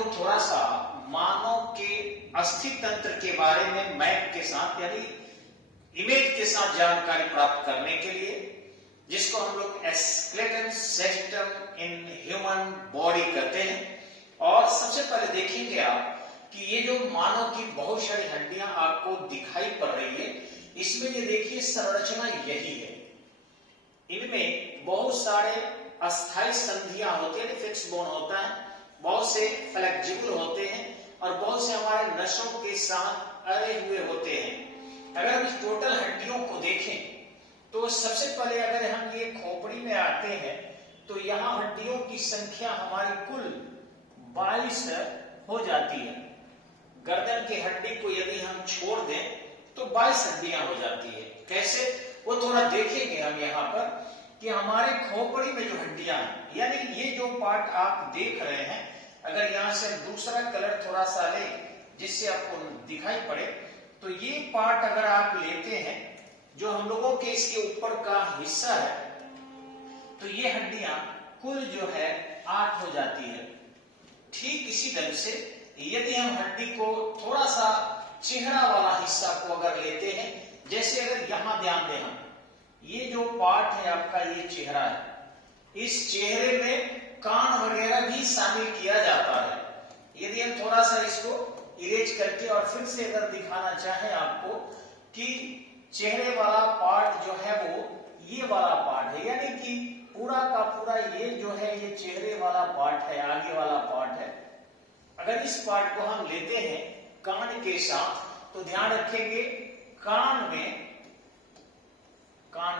लोग थोड़ा सा मानव के अस्थि तंत्र के बारे में मैप के साथ यानी इमेज के साथ जानकारी प्राप्त करने के लिए, जिसको हम लोग skeleton system in human body कहते हैं। और सबसे पहले देखेंगे आप कि ये जो मानव की बहुत सारी हड्डियां आपको दिखाई पड़ रही है, इसमें ये देखिए संरचना यही है। इनमें बहुत सारे अस्थायी संधियां होती है, फिक्स बोन होता है, बहुत से फ्लेक्सिबल होते हैं और बहुत से हमारे नसों के साथ अड़े हुए होते हैं। अगर हम इस टोटल हड्डियों को देखें तो सबसे पहले अगर हम ये खोपड़ी में आते हैं तो यहाँ हड्डियों की संख्या हमारी कुल 22 हो जाती है। गर्दन की हड्डी को यदि हम छोड़ दें तो 22 हड्डियां हो जाती है। कैसे, वो थोड़ा देखेंगे हम यहाँ पर कि हमारे खोपड़ी में जो हड्डियां हैं, यानी ये जो पार्ट आप देख रहे हैं, अगर यहाँ से दूसरा कलर थोड़ा सा ले जिससे आपको दिखाई पड़े, तो ये पार्ट अगर आप लेते हैं जो हम लोगों के इसके ऊपर का हिस्सा है, तो ये हड्डियां कुल जो है 8 हो जाती है। ठीक इसी ढंग से यदि हम हड्डी को थोड़ा सा चेहरा वाला हिस्सा को अगर लेते हैं, जैसे अगर यहां ध्यान दें हम, ये जो पार्ट है आपका, ये चेहरा है, इस चेहरे में कान वगैरह भी शामिल किया जाता है। यदि हम थोड़ा सा इसको इरेज करके और फिर से अगर दिखाना चाहें आपको कि चेहरे वाला पार्ट जो है वो ये वाला पार्ट है, यानी कि पूरा का पूरा ये जो है ये चेहरे वाला पार्ट है, आगे वाला पार्ट है। अगर इस पार्ट को हम लेते हैं कान के साथ तो ध्यान रखेंगे कान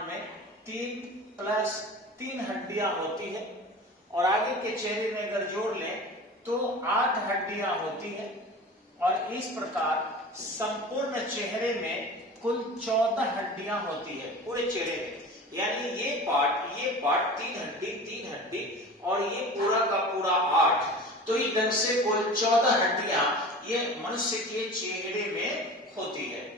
में 3 + 3 हड्डियां होती है और आगे के चेहरे में अगर जोड़ लें तो 8 हड्डियां होती है और इस प्रकार संपूर्ण चेहरे में कुल 14 हड्डियां होती है पूरे चेहरे में। यानी ये पार्ट 3 हड्डी और ये पूरा का पूरा 8, तो इस ढंग से कुल 14 हड्डियां ये मनुष्य के चेहरे में होती है।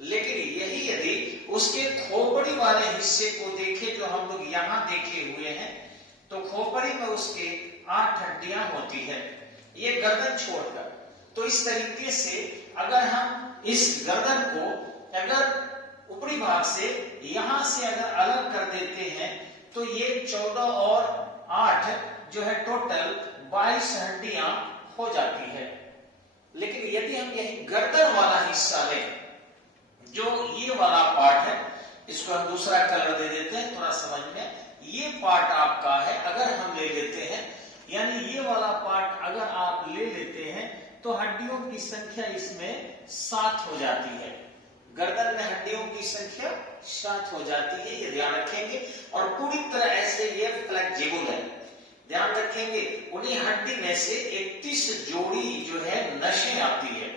लेकिन यही यदि उसके खोपड़ी वाले हिस्से को देखें जो हम लोग यहाँ देखे हुए हैं, तो खोपड़ी में उसके 8 हड्डियां होती है, ये गर्दन छोड़कर। तो इस तरीके से अगर हम इस गर्दन को अगर ऊपरी भाग से यहां से अगर अलग कर देते हैं तो ये 14 और 8 जो है टोटल 22 हड्डियां हो जाती है। लेकिन यदि हम यही गर्दन वाला हिस्सा लें, जो ये वाला पार्ट है, इसको हम दूसरा कलर दे देते हैं थोड़ा समझ में, ये पार्ट आपका है, अगर हम ले लेते हैं, यानी ये वाला पार्ट अगर आप ले लेते हैं तो हड्डियों की संख्या इसमें 7 हो जाती है। गर्दन में हड्डियों की संख्या 7 हो जाती है, ये ध्यान रखेंगे। और पूरी तरह ऐसे ये फ्लेक्सिबल है, ध्यान रखेंगे। उन्हीं हड्डी में से 31 जोड़ी जो है नसें आती है,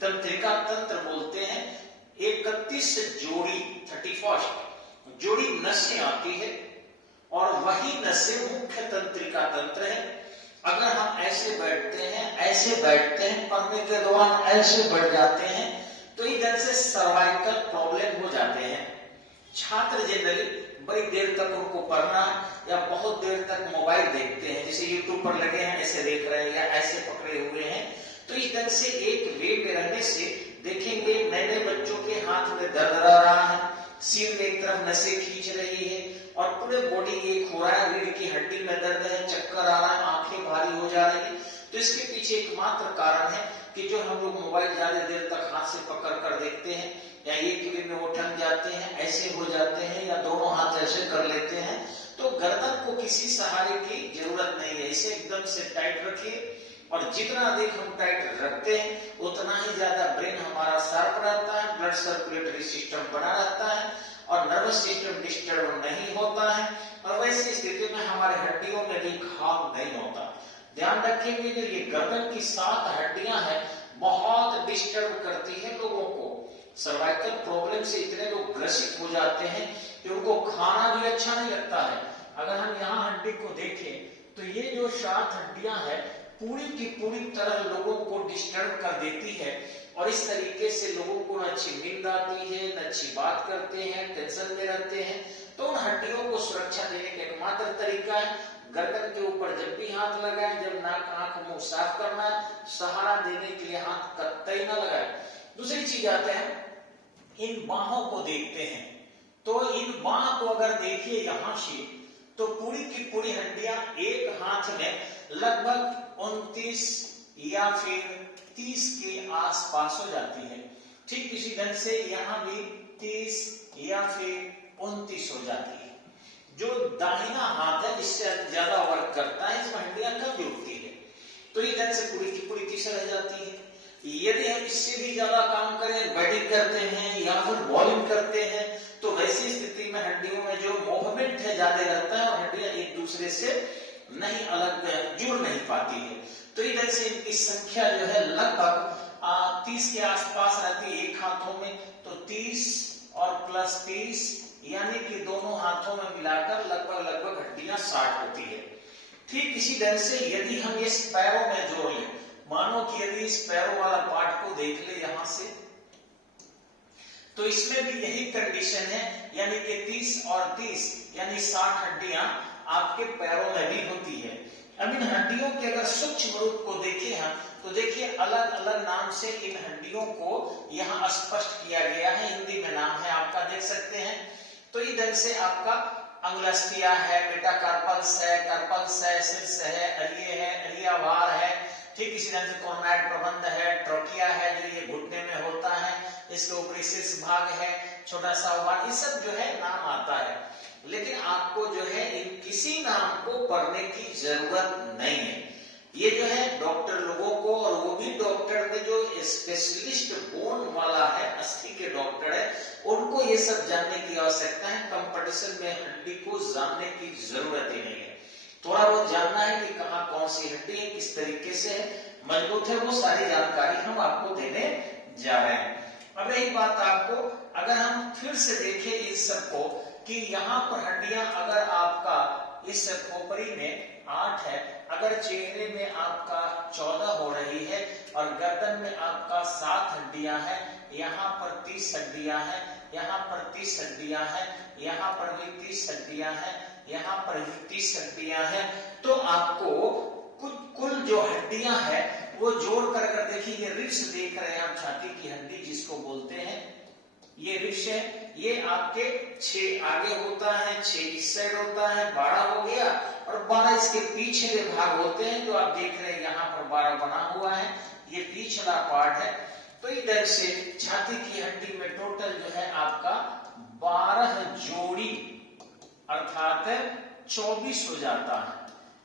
तंत्रिका तंत्र बोलते हैं। 31 जोड़ी 31 जोड़ी नसें आती है और वही नसें मुख्य तंत्रिका तंत्र है। अगर हम ऐसे बैठते हैं पढ़ने के दौरान ऐसे बढ़ जाते हैं तो इधर से सर्वाइकल प्रॉब्लम हो जाते हैं। छात्र जनरली बड़ी देर तक उनको पढ़ना या बहुत देर तक मोबाइल देखते हैं, जैसे यूट्यूब पर लगे हैं ऐसे देख रहे हैं या ऐसे पकड़े हुए हैं, तो इस ढंग से एक वे में रहने से देखेंगे नए नए बच्चों के हाथ में दर्द रहा है, सिर में एक तरफ नसें खींच रही है और पूरे बॉडी एक हो रहा है, रीढ़ की हड्डी में दर्द है, चक्कर आ रहा है, आंखें भारी हो जा रही है। तो इसके पीछे एकमात्र कारण है कि जो हम लोग मोबाइल ज्यादा देर तक हाथ से पकड़ कर देखते हैं या एक किले में उठन जाते हैं, ऐसे हो जाते हैं या दोनों हाथ ऐसे कर लेते हैं, तो गर्दन को किसी सहारे की जरूरत नहीं है। इसे एकदम से टाइट रखिए और जितना अधिक हम टाइट रखते हैं उतना ही ज्यादा ब्रेन हमारा शार्प रहता है, ब्लड सर्कुलेटरी सिस्टम बना रहता है और नर्वस सिस्टम डिस्टर्ब नहीं होता है और वैसी स्थिति में हमारे हड्डियों में भी घाव नहीं होता। ध्यान रखेंगे जो ये गर्दन की 7 हड्डियां हैं बहुत डिस्टर्ब करती है लोगों को। सर्वाइकल प्रॉब्लम से इतने लोग ग्रसित हो जाते हैं कि उनको खाना भी अच्छा नहीं लगता है। अगर हम यहाँ हड्डी को देखें तो ये जो 7 हड्डियां हैं पूरी की पूरी तरह लोगों को डिस्टर्ब कर देती है और इस तरीके से लोगों को न अच्छी नींद आती है, न अच्छी बात करते हैं, टेंशन में रहते हैं। तो उन हड्डियों को सुरक्षा देने का एकमात्र तरीका है गर्दन के ऊपर जब भी हाथ लगाए, जब नाक आंख मुंह साफ करना है, सहारा देने के लिए हाथ कतई ना लगाए। दूसरी चीज आते हैं इन बाहों को देखते हैं, तो इन बाह को अगर देखिए यहां से तो पूरी की पूरी हड्डियां एक हाथ में लगभग 29 या फिर 30 के आसपास हो जाती है। ठीक इसी ढंग से यहाँ भी 30 या फिर 29 हो जाती है। जो दाहिना हाथ है जिससे ज्यादा वर्क करता है इसमें हड्डियां कम जुड़ती है, तो ये ढंग से पूरी की पूरी 30 रह जाती है। यदि हम इससे भी ज्यादा काम करें, बैटिंग करते हैं या फिर बॉलिंग करते हैं, तो वैसी स्थिति में हड्डियों में जो मूवमेंट है ज्यादा रहता है और हड्डियां एक दूसरे से नहीं अलग जुड़ नहीं पाती है। तो इधर से इनकी संख्या जो है लगभग 30 के आसपास रहती है एक हाथों में, तो 30 और प्लस 30 यानी कि दोनों हाथों में मिलाकर लगभग हड्डियां 60 होती है। ठीक इसी ढंग से यदि हम इस पैरों में जोड़ लें, मानो कि यदि इस पैरों वाला पार्ट को देख ले यहां से, तो इसमें भी यही कंडीशन है, यानी कि 30 और 30 यानी 60 हड्डियां आपके पैरों में भी होती है। अब इन हड्डियों के अगर सूक्ष्म रूप को देखें हम, तो देखिए अलग अलग नाम से इन हड्डियों को यहाँ स्पष्ट किया गया है। हिंदी में नाम है आपका देख सकते हैं। तो इधर से आपका अंगुलस्थिया है, मेटाकार्पल्स है, कार्पल्स है, शीर्ष है, अरिये है, अरियावार है। ठीक इसी तरह से कॉर्नाइड प्रबंध है, ट्रोकिया है जो ये घुटने में होता है, इसके ऊपरी शीर्ष भाग है, छोटा सा ओवाल, ये सब जो है नाम आता है। लेकिन आपको जो है इन किसी नाम को पढ़ने की जरूरत नहीं है। ये जो है डॉक्टर लोगों को, और वो भी डॉक्टर में जो स्पेशलिस्ट बोन वाला है, अस्थि के डॉक्टर है, उनको ये सब जानने की आवश्यकता है। कंपटीशन में हड्डी को जानने की जरूरत ही नहीं है। थोड़ा बहुत जानना है कि कहाँ कौन सी हड्डी है, किस तरीके से मजबूत है, वो सारी जानकारी हम आपको देने जा रहे हैं। अब एक बात आपको, अगर हम फिर से देखें इस सबको कि यहाँ पर हड्डियां अगर आपका इस खोपड़ी में 8 है, अगर चेहरे में आपका 14 हो रही है और गर्दन में आपका 7 हड्डियां हैं, यहाँ पर 30 हड्डियां हैं, यहाँ पर 30 हड्डियां हैं, यहाँ पर भी 30 हड्डियां हैं, यहाँ पर भी 30 हड्डियां हैं, तो आपको कुल जो हड्डियां हैं वो जोड़ कर अगर देखिए, ये रिब्स देख रहे हैं आप, छाती की हड्डी जिसको बोलते हैं, ये रिब्स है, ये आपके 6 आगे होता है, 6 इस साइड होता है, 12 हो गया, और 12 इसके पीछे के भाग होते हैं जो आप देख रहे हैं यहाँ पर 12 बना हुआ है, ये पिछला पार्ट है। तो इधर से छाती की हड्डी में टोटल जो है आपका 12 जोड़ी अर्थात 24 हो जाता है,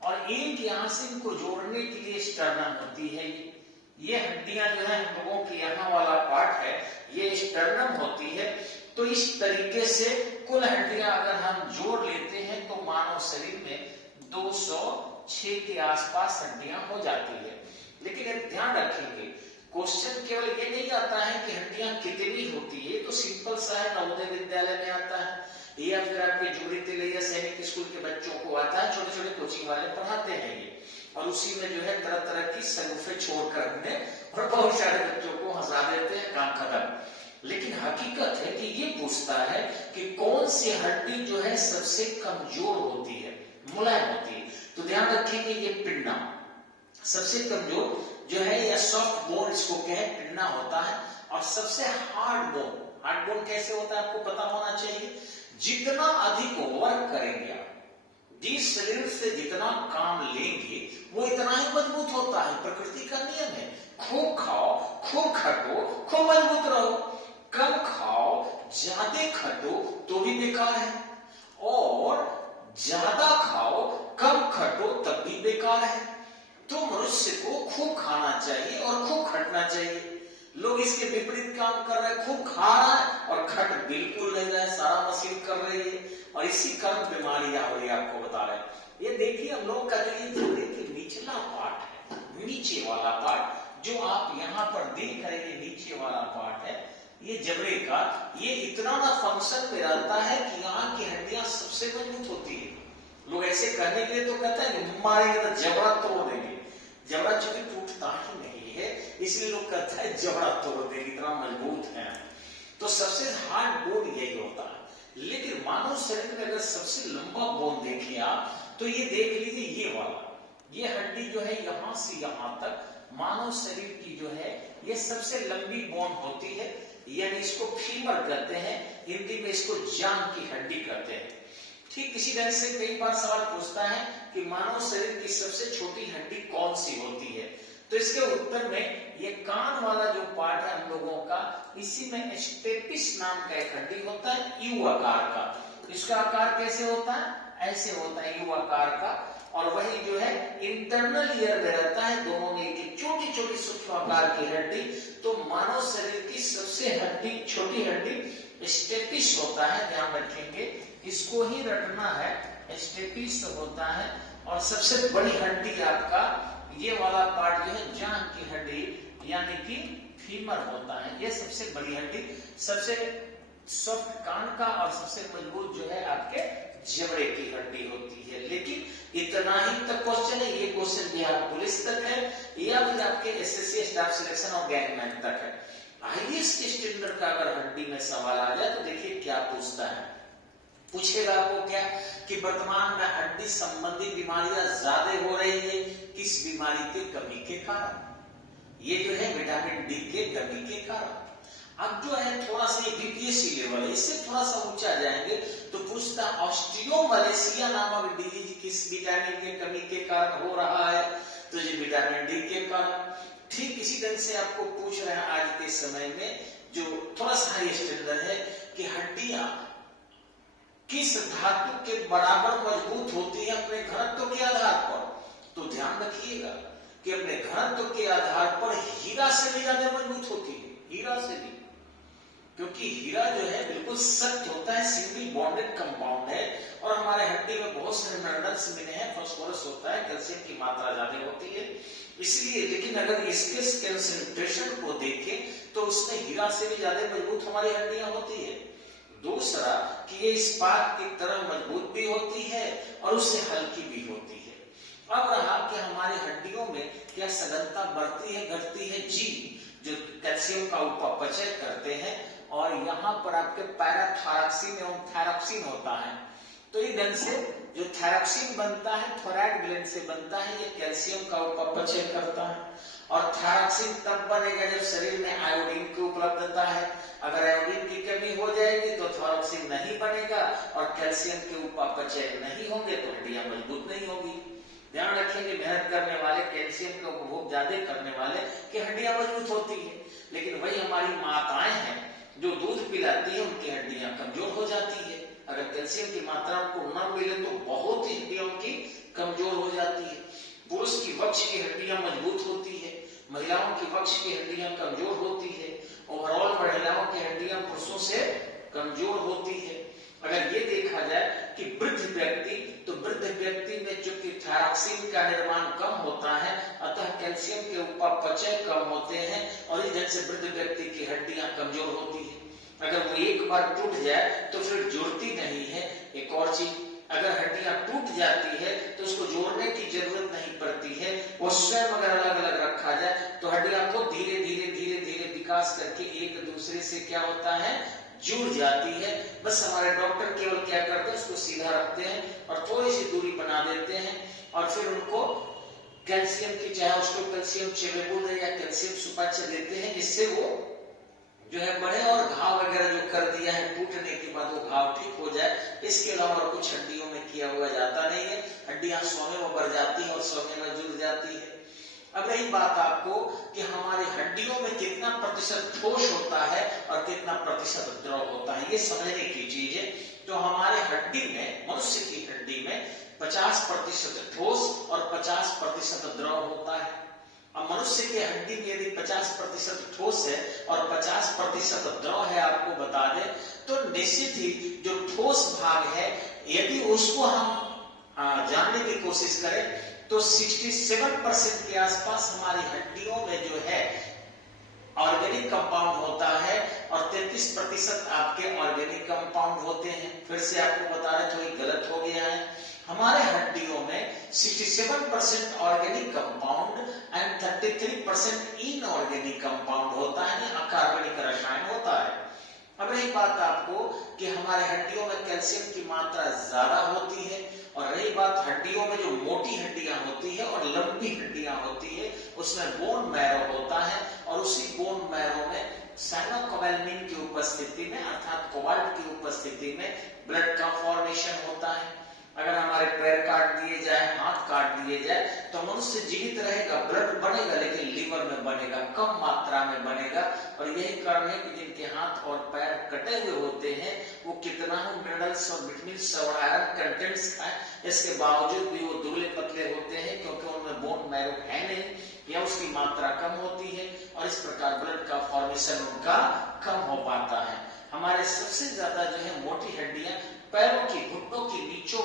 और एक यहां से इनको जोड़ने के लिए स्टर्नम होती है। ये हड्डियां जो है हम लोगों के यहाँ वाला पार्ट है, ये स्टर्नम होती है। तो इस तरीके से कुल हड्डियां अगर हम जोड़ लेते हैं तो मानव शरीर में 206 के आसपास हड्डियां हो जाती है। लेकिन एक ध्यान रखेंगे, क्वेश्चन केवल ये नहीं आता है कि हड्डियां कितनी होती है, तो सिंपल सा है, नवोदय विद्यालय में आता है या फिर आपके जोड़ी तिलैया सैनिक स्कूल के बच्चों को आता है, छोटे छोटे कोचिंग वाले पढ़ाते हैं ये, और उसी में जो है तरह तरह की सगुफे छोड़कर अपने और बहुत सारे बच्चों को हंसा देते हैं, काम खत्म। लेकिन हकीकत है कि ये पूछता है कि कौन सी हड्डी जो है सबसे कमजोर होती है, मुलायम होती है। तो ध्यान रखेंगे ये पिन्ना सबसे कमजोर जो है, या सॉफ्ट बोन इसको कहे पिन्ना होता है, और सबसे हार्ड बोन कैसे होता है आपको पता होना चाहिए। जितना अधिक वर्क करेंगे आप, जिस शरीर से जितना काम लेंगे वो इतना ही मजबूत होता है, प्रकृति का नियम है। खूब खाओ, खूब खटो, खूब मजबूत रहो, कम खाओ, ज्यादा खटो तो भी बेकार है, और ज्यादा खाओ कम खटो तब भी बेकार है। तो मनुष्य को खूब खाना चाहिए और खूब खटना चाहिए। लोग इसके विपरीत काम कर रहे हैं, खूब खा रहा है और खट बिल्कुल नहीं रहा है, सारा मशीन कर रही है, और इसी कारण बीमारियां हो रही है, आपको बता रहे हैं। ये देखिए हम लोग का जो ये जोड़े के निचला पार्ट है, नीचे वाला पार्ट जो आप यहाँ पर देख रहे हैं, नीचे वाला पार्ट है ये जबड़े का, ये इतना ना फंक्शन में रहता है कि यहाँ की हड्डियां सबसे मजबूत होती है। लोग ऐसे करने के लिए तो कहते हैं कि मारेंगे तो जबड़ा तोड़ देंगे। जबड़ा इसलिए लोग कहते हैं जबड़ा तोड़ दे, इतना मजबूत है। तो सबसे हार्ड बोन यही होता है। लेकिन मानव शरीर में अगर सबसे लंबा बोन देखिए आप, तो ये देख लीजिए, ये वाला, ये हड्डी जो है यहां से यहां तक मानव शरीर की जो है ये सबसे लंबी बोन होती है, यानी इसको फीमर कहते हैं, हिंदी में इसको जांघ की हड्डी कहते हैं। ठीक इसी तरह से कई बार सवाल पूछता है कि मानव शरीर की सबसे छोटी हड्डी कौन सी होती है, तो इसके उत्तर में ये कान वाला जो पार्ट है हम लोगों का, इसी में स्टेपिस नाम का एक हड्डी होता है यू आकार का। इसका आकार कैसे होता है, ऐसे होता है यू आकार का, और वही जो है इंटरनल ईयर में रहता है, दोनों में एक छोटी छोटी सूक्ष्म आकार की हड्डी। तो मानव शरीर की सबसे छोटी हड्डी स्टेपिस होता है, ध्यान रखेंगे, इसको ही रटना है, स्टेपिस होता है। और सबसे बड़ी हड्डी आपका ये वाला पार्ट जो है जांघ की हड्डी यानी कि फीमर होता है, ये सबसे बड़ी हड्डी, सबसे सॉफ्ट कान का और सबसे मजबूत जो है आपके जबड़े की हड्डी होती है। लेकिन इतना ही तक क्वेश्चन है, ये क्वेश्चन बिहार पुलिस तक है या फिर आपके एसएससी स्टाफ सिलेक्शन और गैंगमैन तक है। हाईएस्ट स्टैंडर्ड का अगर हड्डी में सवाल आ जाए तो देखिए क्या पूछता है, पूछेगा आपको क्या कि वर्तमान में हड्डी संबंधी बीमारियां ज्यादा हो रही है, किस बीमारी के कमी के कारण, ये जो है विटामिन डी के कमी के कारण। अब जो है थोड़ा सा बीपीएससी लेवल है, इससे थोड़ा सा ऊंचा जाएंगे तो पूछता ऑस्टियोमलेशिया नामक डिजीज किस विटामिन के कमी के कारण हो रहा है, तो ये विटामिन डी के कारण। ठीक इसी ढंग से आपको पूछ रहे हैं आज के समय में जो थोड़ा सा हाई स्टैंडर्ड है कि हड्डियां किस धातु के बराबर मजबूत होती है अपने घनत्व के आधार पर, तो ध्यान रखिएगा कि अपने घनत्व के आधार पर हीरा से भी ज्यादा मजबूत होती है, हीरा से भी, क्योंकि हीरा जो है बिल्कुल सख्त होता है, सिंगल बॉन्डेड कंपाउंड है, और हमारे हड्डी में बहुत सारे मिनरल्स मिले हैं, फास्फोरस होता है, कैल्शियम की मात्रा ज्यादा होती है, इसलिए। लेकिन अगर इसके कंसंट्रेशन को देखें तो उसमें हीरा से भी ज्यादा मजबूत हमारी हड्डियां होती है। दूसरा कि ये इस्पात की तरह मजबूत भी होती है और उससे हल्की भी होती है। अब रहा कि हमारी हड्डियों में क्या सघनता बढ़ती है घटती है, जी, जो कैल्शियम का उपापचय करते हैं, और यहाँ पर आपके पैराथायरॉक्सिन एवं थायरॉक्सिन होता है, तो ये ढंग से जो थायरॉक्सिन बनता है थायराइड ग्लैंड से बनता है, ये कैल्शियम का उपापचय करता है। और थायरॉक्सिन तब बनेगा जब शरीर में आयोडीन की उपलब्धता है, अगर आयोडीन की कमी हो जाएगी तो थायरॉक्सिन नहीं बनेगा और कैल्शियम के उपापचय नहीं होंगे तो हड्डियां मजबूत नहीं होगी। ध्यान रखेंगे, मेहनत करने वाले, कैल्शियम का उपभोग ज्यादा करने वाले की हड्डियां मजबूत होती है। लेकिन वही हमारी माताएं हैं जो दूध पिलाती है, उनकी हड्डियां कमजोर हो जाती है, अगर कैल्शियम की मात्रा उनको न मिले तो बहुत ही हड्डियों की कमजोर हो जाती है। पुरुष की वक्ष की हड्डियां मजबूत होती है, महिलाओं की वक्ष की हड्डियां कमजोर होती है, ओवरऑल महिलाओं की हड्डियां पुरुषों से कमजोर होती है। अगर ये देखा जाए कि वृद्ध व्यक्ति, तो वृद्ध व्यक्ति में चूंकि थायरॉक्सिन का निर्माण कम होता है, अतः कैल्शियम के उपापचय कम होते हैं और इस ढंग से वृद्ध व्यक्ति की हड्डियां कमजोर होती है। अगर वो एक बार टूट जाए तो फिर जुड़ती नहीं है। एक और चीज, अगर हड्डियां टूट जाती है तो उसको जोड़ने की जरूरत नहीं पड़ती है, वो स्वयं अगर अलग अलग रखा जाए तो हड्डियां को धीरे धीरे धीरे धीरे विकास करके एक दूसरे से क्या होता है, जुड़ जाती है। बस हमारे डॉक्टर केवल क्या करते हैं, उसको सीधा रखते हैं और थोड़ी सी दूरी बना देते हैं और फिर उनको कैल्शियम की, चाहे उसको कैल्शियम चेवेबुल या कैल्शियम सुपाच्य देते हैं, जिससे वो जो है बढ़े और घाव वगैरह जो कर दिया है टूटने के बाद वो घाव ठीक हो जाए। इसके अलावा और कुछ हड्डियों में किया हुआ जाता नहीं है, हड्डियां स्वयं बढ़ जाती है और स्वयं जुड़ जाती है। अब रही बात आपको कि हमारी हड्डियों में कितना प्रतिशत ठोस होता है और कितना प्रतिशत द्रव होता है, ये समझने की चीज है। तो हमारे हड्डी में, मनुष्य की हड्डी में 50% ठोस और 50% द्रव होता है। अब मनुष्य की हड्डी में यदि 50% ठोस है और 50% द्रव है, आपको बता दें, तो निश्चित ही जो ठोस भाग है यदि उसको हम जानने की कोशिश करें तो 67% के आसपास हमारी हड्डियों में जो है ऑर्गेनिक कंपाउंड होता है और 33% आपके ऑर्गेनिक कंपाउंड होते हैं। फिर से आपको बता रहे, थोड़ी गलत हो गया है। हमारे हड्डियों में 67% organic compound and 93% inorganic compound होता है, अकार्बनिक रसायन होता है। अब रही बात आपको कि हमारे हड्डियों में कैल्शियम की मात्रा ज्यादा होती है, और रही बात हड्डियों में जो मोटी हड्डियां होती है और लंबी हड्डियां होती है उसमें बोन मैरो होता है, और उसी बोन मैरो में साइनोकोबाल्मिन की उपस्थिति में अर्थात कोबाल्ट की उपस्थिति में ब्लड का फॉर्मेशन होता है। अगर हमारे पैर काट दिए जाए, हाथ काट दिए जाए तो मनुष्य जीवित रहेगा, ब्लड बनेगा, लेकिन लीवर में बनेगा, कम मात्रा में बनेगा। और यही कारण है कि जिनके हाथ और पैर कटे हुए होते हैं वो कितना ही मिनरल्स और विटामिन्स और आयरन कंटेंट्स खाएं, इसके बावजूद भी वो दुबले पतले होते हैं, क्योंकि उनमें बोन मैरो है नहीं या उसकी मात्रा कम होती है, और इस प्रकार ब्लड का फॉर्मेशन उनका कम हो पाता है। हमारे सबसे ज्यादा जो है मोटी हड्डियां पैरों की, घुटनों की नीचे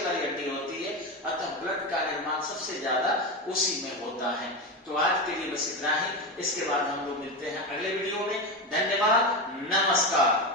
वाली हड्डी होती है, अतः ब्लड का निर्माण सबसे ज्यादा उसी में होता है। तो आज के लिए बस इतना ही, इसके बाद हम लोग मिलते हैं अगले वीडियो में। धन्यवाद, नमस्कार।